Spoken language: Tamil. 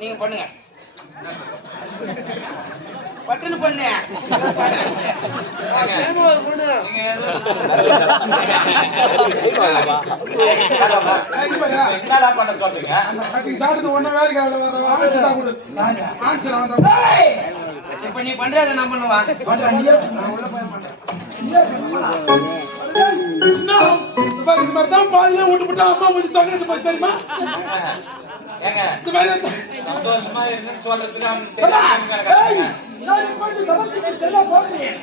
நீங்க பண்ணுங்க. பட்டுன்னு பண்ணு. என்னடா பண்ண சொல்றீங்க! இப்ப நீ பண்றத நான் பண்ணுவா. இந்த மாதிரி தான் பாதியில விட்டு விட்டா அம்மா கொஞ்சம் தங்கிட்டு போய் தெரியுமா? ஏங்க இந்த மாதிரி. சந்தோஷமா இருக்குன்னு சொல்றதுக்கு சொல்லா. போகிறேன்.